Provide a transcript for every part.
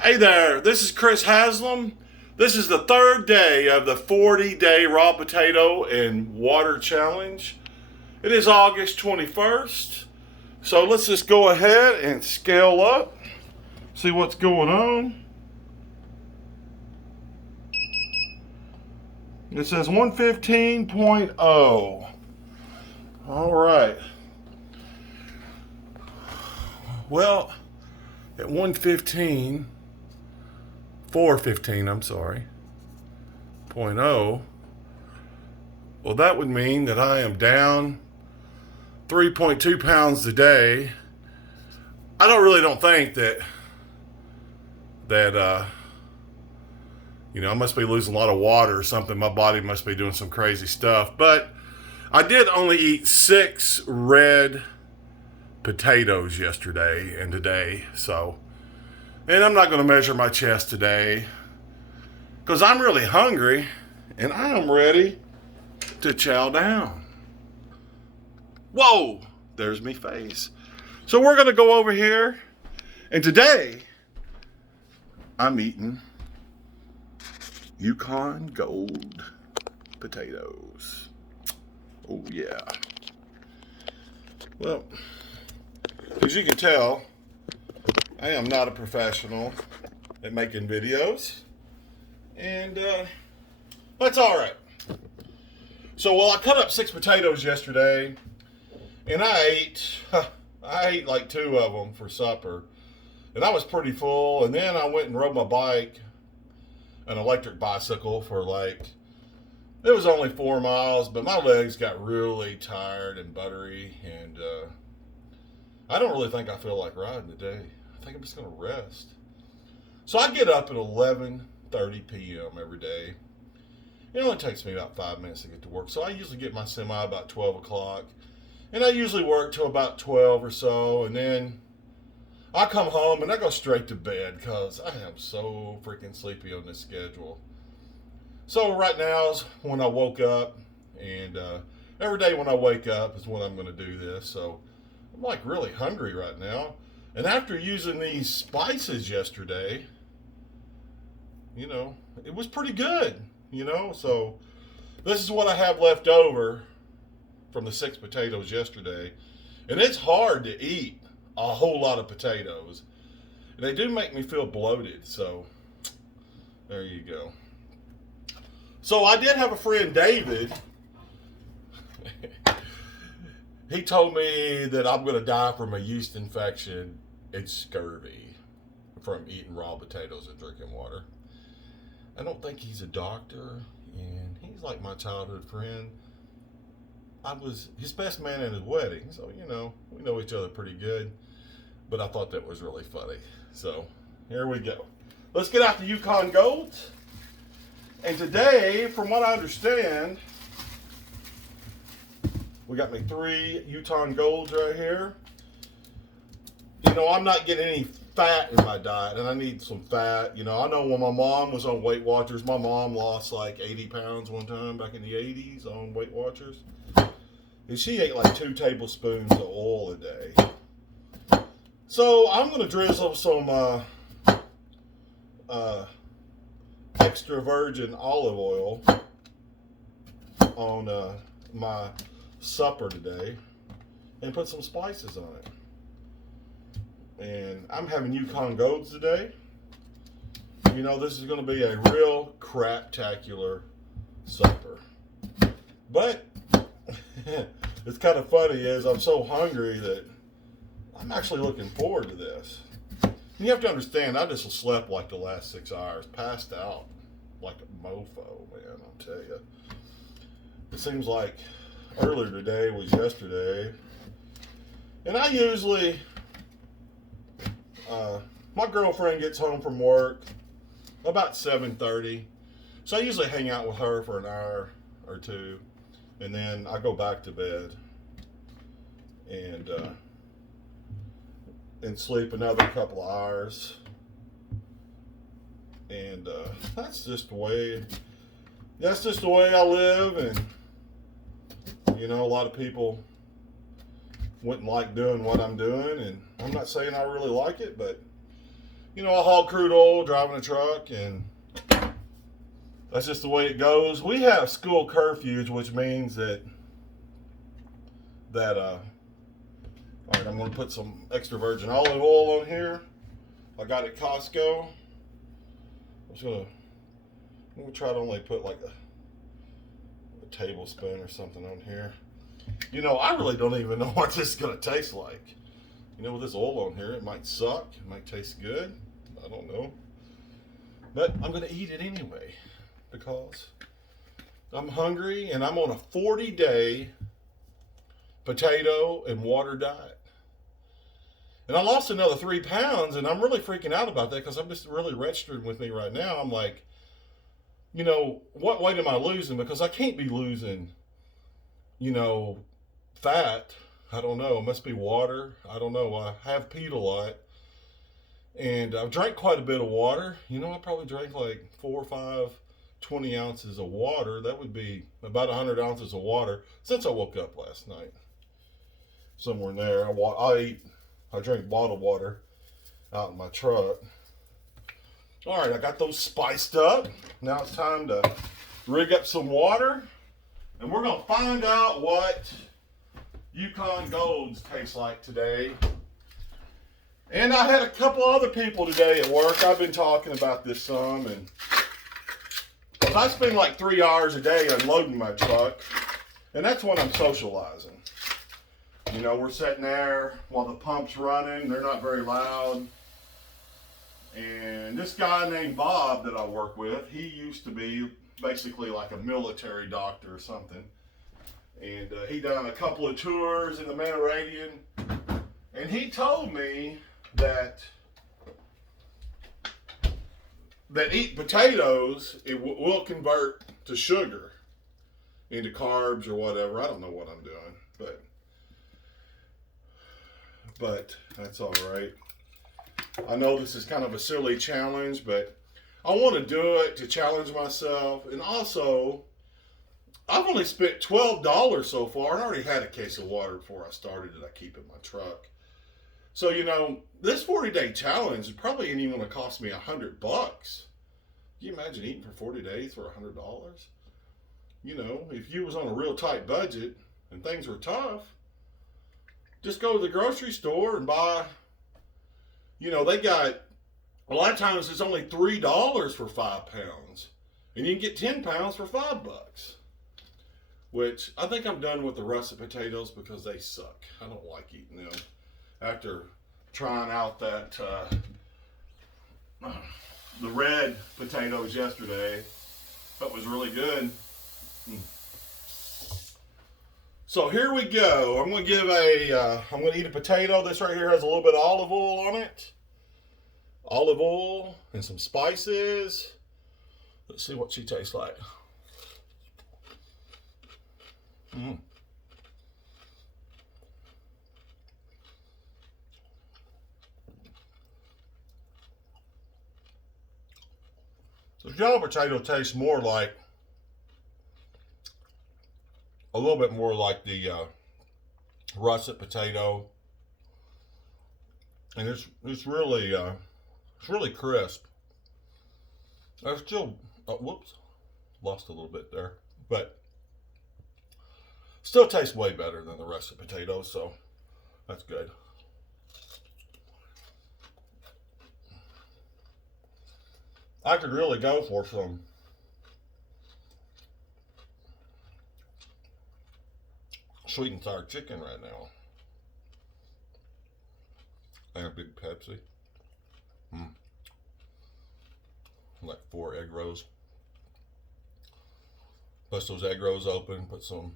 Hey there, this is Chris Haslam. This is the third day of the 40-day raw potato and water challenge. It is August 21st. So let's just go ahead and scale up, see what's going on. It says 115.0. All right. Well, at 415, I'm sorry, 0.0, well, that would mean that I am down 3.2 pounds a day. I don't think that I must be losing a lot of water or something. My body must be doing some crazy stuff. But I did only eat 6 red potatoes yesterday and today. And I'm not going to measure my chest today because I'm really hungry and I am ready to chow down. Whoa, there's me face. So we're going to go over here, and today I'm eating Yukon Gold potatoes. Oh yeah. Well, as you can tell, I am not a professional at making videos, and that's all right. So, I cut up 6 potatoes yesterday, and I ate like 2 of them for supper, and I was pretty full. And then I went and rode my bike, an electric bicycle, for it was only 4 miles, but my legs got really tired and buttery, and I don't really think I feel like riding today. I think I'm just going to rest. So I get up at 11:30 p.m. every day. It only takes me about 5 minutes to get to work. So I usually get my semi about 12 o'clock. And I usually work till about 12 or so. And then I come home and I go straight to bed because I am so freaking sleepy on this schedule. So right now is when I woke up. And every day when I wake up is when I'm going to do this. So I'm really hungry right now. And after using these spices yesterday, it was pretty good, So this is what I have left over from the 6 potatoes yesterday. And it's hard to eat a whole lot of potatoes. And they do make me feel bloated, so there you go. So I did have a friend, David. He told me that I'm going to die from a yeast infection and scurvy from eating raw potatoes and drinking water. I don't think he's a doctor, and he's like my childhood friend. I was his best man at his wedding, so we know each other pretty good. But I thought that was really funny. So here we go. Let's get out the Yukon Gold. And today, from what I understand, we got me 3 Yukon Golds right here. I'm not getting any fat in my diet, and I need some fat. I know when my mom was on Weight Watchers, my mom lost like 80 pounds one time back in the 80s on Weight Watchers. And she ate like 2 tablespoons of oil a day. So I'm going to drizzle some extra virgin olive oil on my supper today and put some spices on it. And I'm having Yukon Golds today. This is going to be a real craptacular supper. But it's kind of funny is I'm so hungry that I'm actually looking forward to this. And you have to understand, I just slept like the last 6 hours, passed out like a mofo, man, I'll tell you. It seems like earlier today was yesterday. And I usually, my girlfriend gets home from work about 7:30. So I usually hang out with her for an hour or 2. And then I go back to bed and sleep another couple of hours. And that's just the way I live. And a lot of people wouldn't like doing what I'm doing, and I'm not saying I really like it, but you know, I haul crude oil, driving a truck, and that's just the way it goes. We have school curfews, which means that all right, I'm going to put some extra virgin olive oil on here. I got it at Costco. I'm going to try to only put like a tablespoon or something on here. You know, I really don't even know what this is going to taste like. You know, with this oil on here, it might suck. It might taste good. I don't know. But I'm going to eat it anyway because I'm hungry and I'm on a 40-day potato and water diet. And I lost another 3 pounds, and I'm really freaking out about that because I'm just really registering with me right now. I'm like, you know, what weight am I losing? Because I can't be losing, you know, fat. I don't know. It must be water. I don't know. I have peed a lot. And I've drank quite a bit of water. You know, I probably drank like 4 or 5, 20 ounces of water. That would be about 100 ounces of water since I woke up last night. Somewhere in there. I drink bottled water out in my truck. All right, I got those spiced up. Now it's time to rig up some water. And we're going to find out what Yukon Golds taste like today. And I had a couple other people today at work. I've been talking about this some, and I spend like 3 hours a day unloading my truck, and that's when I'm socializing. You know, we're sitting there while the pump's running. They're not very loud. And this guy named Bob that I work with, he used to be basically like a military doctor or something. And he done a couple of tours in the Mediterranean. And he told me that eating potatoes, it will convert to sugar into carbs or whatever. I don't know what I'm doing, but that's all right. I know this is kind of a silly challenge, but I want to do it to challenge myself. And also, I've only spent $12 so far, and I already had a case of water before I started that I keep in my truck. So, you know, this 40-day challenge probably ain't even going to cost me $100. Can you imagine eating for 40 days for $100? You know, if you was on a real tight budget and things were tough, just go to the grocery store and buy, you know, they got, a lot of times it's only $3 for 5 pounds. And you can get 10 pounds for $5. Which, I think I'm done with the russet potatoes because they suck. I don't like eating them. After trying out that, the red potatoes yesterday, that was really good. So here we go. I'm going to eat a potato. This right here has a little bit of olive oil on it. Olive oil and some spices. Let's see what she tastes like. The yellow potato tastes more like, a little bit more like the russet potato, and it's really crisp. There's still, whoops, lost a little bit there, but still tastes way better than the russet potato, so that's good. I could really go for some sweet and sour chicken right now. And a big Pepsi. Like 4 egg rolls. Bust those egg rolls open, put some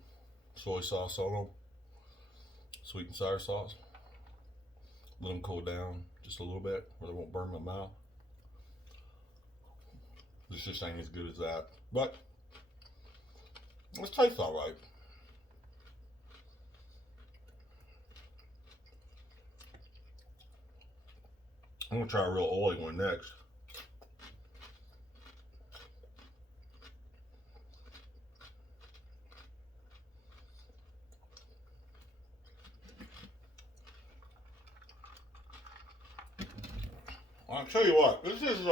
soy sauce on them. Sweet and sour sauce. Let them cool down just a little bit where they won't burn my mouth. This just ain't as good as that, but it tastes all right. I'm gonna try a real oily one next. I'll tell you what, this is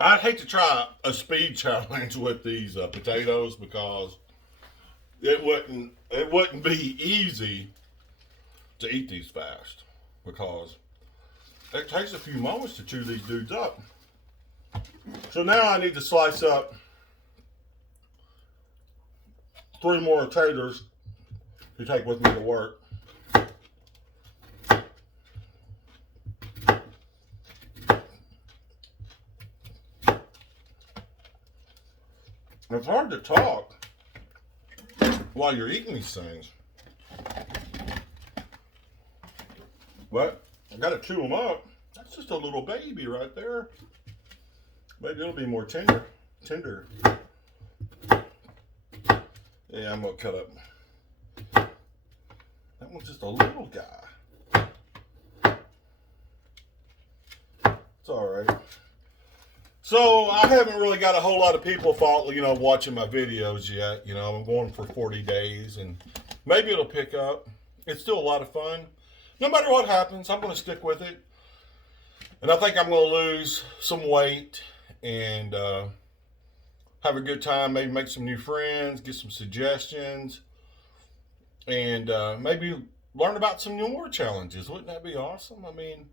I'd hate to try a speed challenge with these potatoes because it wouldn't be easy to eat these fast, because it takes a few moments to chew these dudes up. So now I need to slice up 3 more taters to take with me to work. It's hard to talk while you're eating these things, but I gotta chew them up. That's just a little baby right there. Maybe it'll be more tender. Yeah, I'm gonna cut up. That one's just a little guy. It's all right. So I haven't really got a whole lot of people watching my videos yet. I'm going for 40 days, and maybe it'll pick up. It's still a lot of fun. No matter what happens, I'm going to stick with it. And I think I'm going to lose some weight and have a good time. Maybe make some new friends, get some suggestions, and maybe learn about some more challenges. Wouldn't that be awesome? I mean,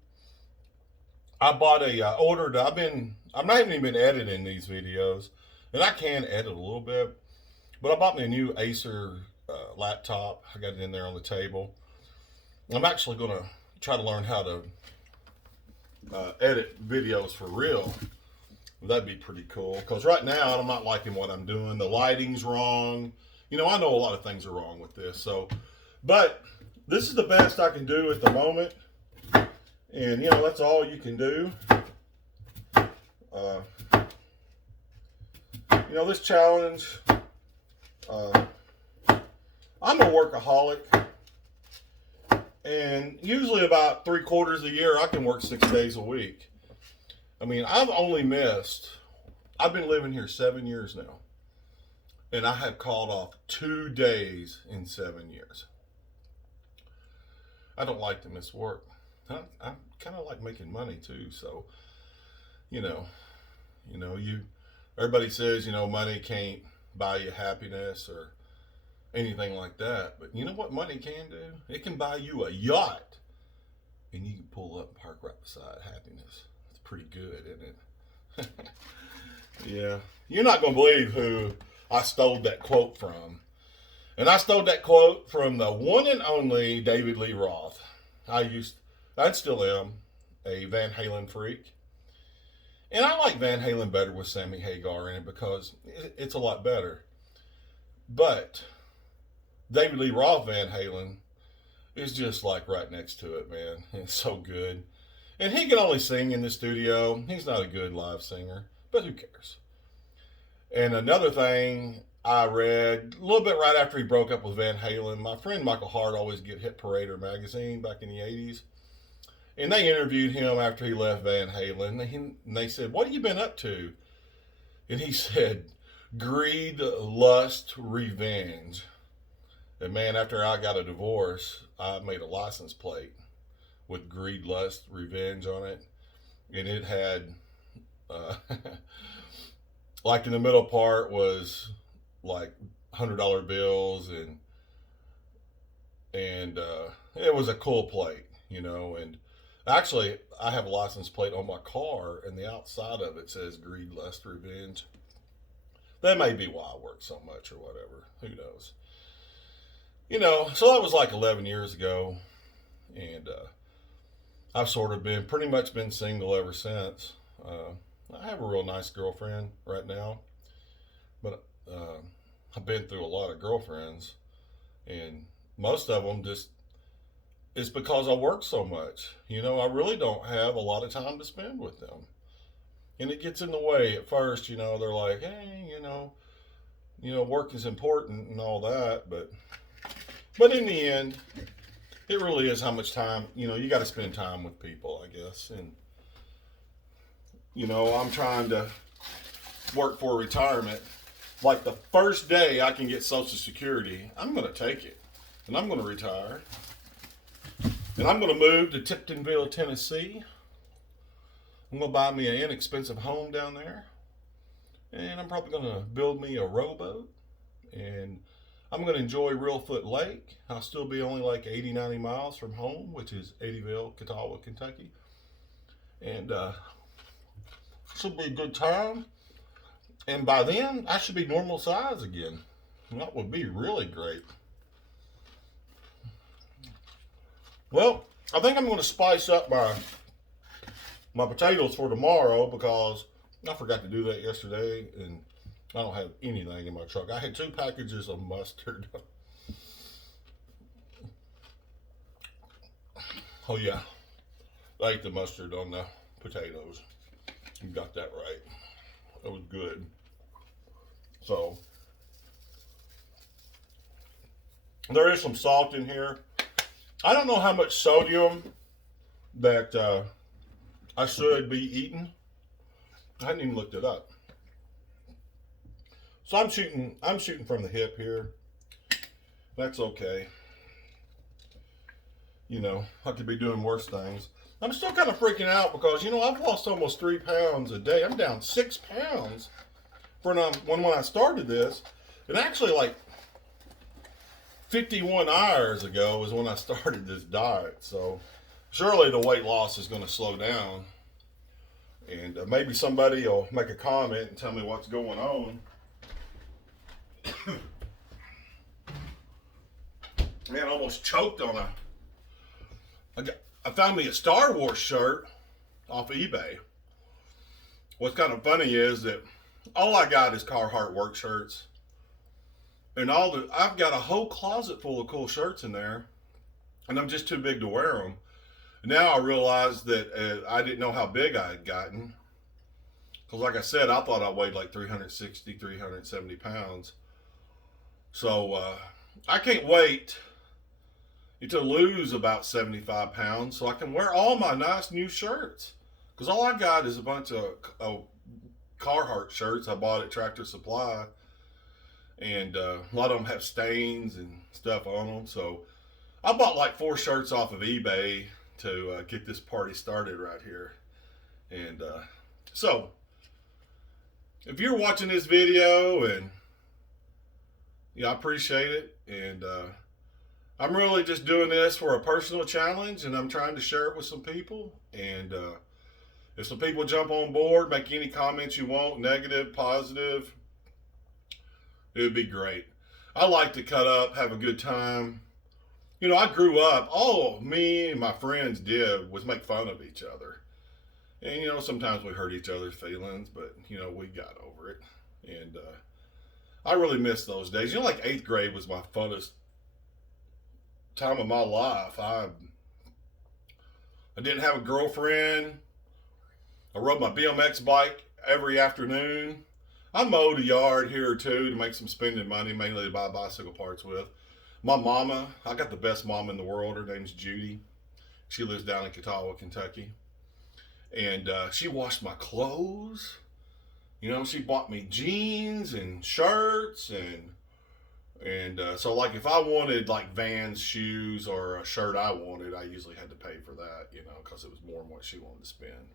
I bought I'm not even been editing these videos, and I can edit a little bit, but I bought me a new Acer laptop. I got it in there on the table. I'm actually going to try to learn how to edit videos for real. That'd be pretty cool, because right now I'm not liking what I'm doing. The lighting's wrong. I know a lot of things are wrong with this, but this is the best I can do at the moment. And, that's all you can do. This challenge, I'm a workaholic. And usually about 3/4 of the year, I can work 6 days a week. I mean, I've been living here 7 years now. And I have called off 2 days in 7 years. I don't like to miss work. I kind of like making money too, so everybody says money can't buy you happiness or anything like that, but you know what money can do? It can buy you a yacht, and you can pull up and park right beside happiness. It's pretty good, isn't it? Yeah, you're not gonna believe who I stole that quote from, and I stole that quote from the one and only David Lee Roth. I still am a Van Halen freak. And I like Van Halen better with Sammy Hagar in it because it's a lot better. But David Lee Roth Van Halen is just like right next to it, man. It's so good. And he can only sing in the studio. He's not a good live singer, but who cares? And another thing I read a little bit right after he broke up with Van Halen, my friend Michael Hart always get Hit Parader magazine back in the 80s. And they interviewed him after he left Van Halen. And they said, "What have you been up to?" And he said, "Greed, lust, revenge." And man, after I got a divorce, I made a license plate with greed, lust, revenge on it. And it had, like in the middle part was like $100 bills, and it was a cool plate, and actually, I have a license plate on my car, and the outside of it says greed, lust, revenge. That may be why I work so much or whatever. Who knows? So that was like 11 years ago, and I've sort of pretty much been single ever since. I have a real nice girlfriend right now, but I've been through a lot of girlfriends, and most of them just it's because I work so much. I really don't have a lot of time to spend with them. And it gets in the way at first, they're like, hey, work is important and all that. But in the end, it really is how much time, you got to spend time with people, I guess. And, I'm trying to work for retirement. like the first day I can get Social Security, I'm going to take it. And I'm going to retire. And I'm going to move to Tiptonville, Tennessee. I'm going to buy me an inexpensive home down there. And I'm probably going to build me a rowboat. And I'm going to enjoy Reelfoot Lake. I'll still be only like 80, 90 miles from home, which is Eddyville, Catawba, Kentucky. And should be a good time. And by then, I should be normal size again. And that would be really great. Well, I think I'm going to spice up my potatoes for tomorrow because I forgot to do that yesterday, and I don't have anything in my truck. I had 2 packages of mustard. Oh yeah, I ate the mustard on the potatoes. You got that right. That was good. So, there is some salt in here. I don't know how much sodium that I should be eating. I hadn't even looked it up. So I'm shooting from the hip here. That's okay. You know, I could be doing worse things. I'm still kind of freaking out because, you know, I've lost almost 3 pounds a day. I'm down 6 pounds from when I started this. And actually, like 51 hours ago is when I started this diet. So surely the weight loss is going to slow down. And maybe somebody will make a comment and tell me what's going on. Man, I almost choked on I found me a Star Wars shirt off eBay. What's kind of funny is that all I got is Carhartt work shirts. And I've got a whole closet full of cool shirts in there, and I'm just too big to wear them. Now I realize that I didn't know how big I had gotten. Because like I said, I thought I weighed like 360, 370 pounds. So I can't wait to lose about 75 pounds so I can wear all my nice new shirts. Because all I got is a bunch of Carhartt shirts I bought at Tractor Supply. And a lot of them have stains and stuff on them. So I bought like 4 shirts off of eBay to get this party started right here. And so if you're watching this video, and yeah, I appreciate it. And I'm really just doing this for a personal challenge, and I'm trying to share it with some people. And if some people jump on board, make any comments you want, negative, positive, it would be great. I like to cut up, have a good time. You know, I grew up, all me and my friends did was make fun of each other. And, you know, sometimes we hurt each other's feelings, but, you know, we got over it. And I really miss those days. You know, like 8th grade was my funnest time of my life. I didn't have a girlfriend. I rode my BMX bike every afternoon. I mowed a yard here or two to make some spending money, mainly to buy bicycle parts with. My mama, I got the best mom in the world. Her name's Judy. She lives down in Catawba, Kentucky. And she washed my clothes. You know, she bought me jeans and shirts. And so, like, if I wanted, like, Vans shoes or a shirt I wanted, I usually had to pay for that, you know, because it was more than what she wanted to spend.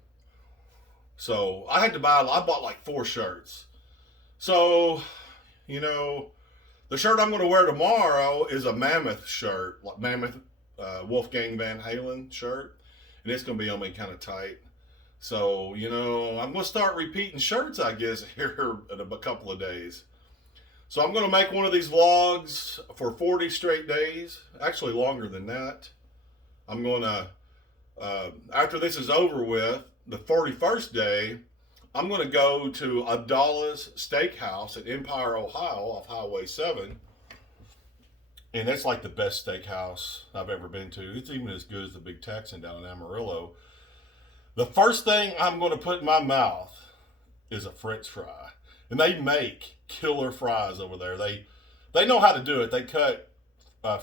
So, I bought like 4 shirts. So, you know, the shirt I'm going to wear tomorrow is a Mammoth shirt, like Mammoth Wolfgang Van Halen shirt, and it's going to be on me kind of tight. So, you know, I'm going to start repeating shirts, I guess, here in a couple of days. So I'm going to make one of these vlogs for 40 straight days, actually longer than that. I'm going to, after this is over with, the 41st day, I'm going to go to Abdallah's Steakhouse at Empire, Ohio, off Highway 7. And that's like the best steakhouse I've ever been to. It's even as good as the Big Texan down in Amarillo. The first thing I'm going to put in my mouth is a French fry. And they make killer fries over there. They know how to do it. They cut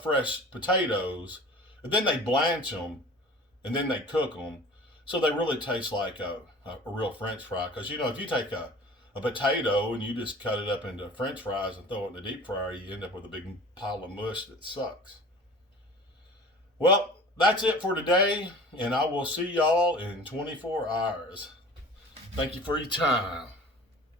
fresh potatoes, and then they blanch them, and then they cook them. So they really taste like a real French fry. Because, you know, if you take a a potato and you just cut it up into French fries and throw it in the deep fryer, you end up with a big pile of mush that sucks. Well, that's it for today, and I will see y'all in 24 hours. Thank you for your time.